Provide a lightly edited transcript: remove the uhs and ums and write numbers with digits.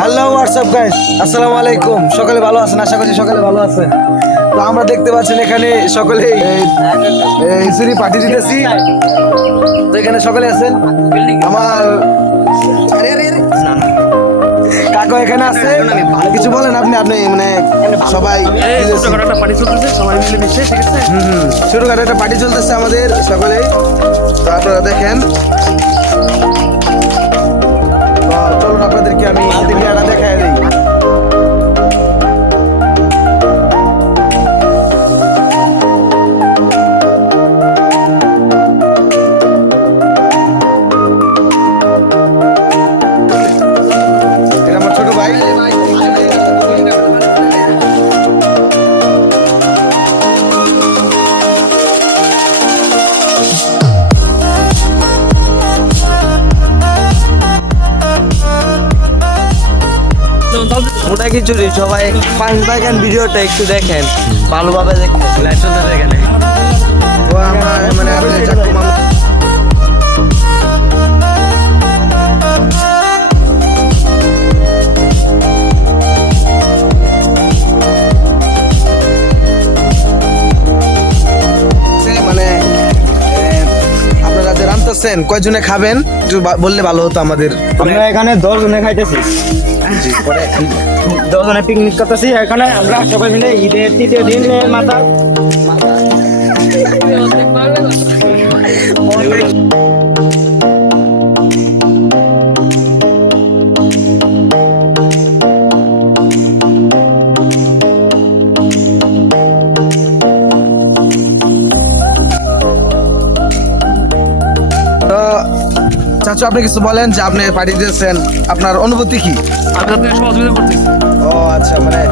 Hello WhatsApp guys, আসসালামু আলাইকুম। সকালে ভালো আছেন? আশা করছি সকালে ভালো আছেন। তো আমরা দেখতে পাচ্ছেন এখানে সকলে ইসুরি পার্টি দিতেছি। তো এখানে সকলে আছেন। আমার কাকা এখানে আছে। কিছু বলেন আপনি আপনি মানে সবাই ছোটখাটো একটা পার্টি চলতেছে আমাদের সকলেই। তো আপনারা দেখেন। তো চলুন আপনাদেরকে আমি দিঘিয়াটা দেখাই দিই। এটা আমার ছোট ভাই। ওটা খিচুড়ি সবাই ফাইন পাইকান ভিডিওটা একটু দেখেন, ভালোভাবে দেখেন। এখানে ও আমার মানে আপনার চাকু মামা। মানে আপনারা যে রান্তাছেন কয়জনে খাবেন একটু বললে ভালো হতো আমাদের। আমরা এখানে 10 জনে খাইতেছি, জি, পরে 10 জনে পিকনিক করতেছি এখানে আমরা সবাই মিলে ঈদের 3য় দিনের মাথা। তো চাচু আপনি কিছু বলেন যে আপনি পার্টি দিয়েছেন, আপনার অনুভূতি কি? আমি আপনাকে সহযোগিতা করতেছি। ও আচ্ছা, মানে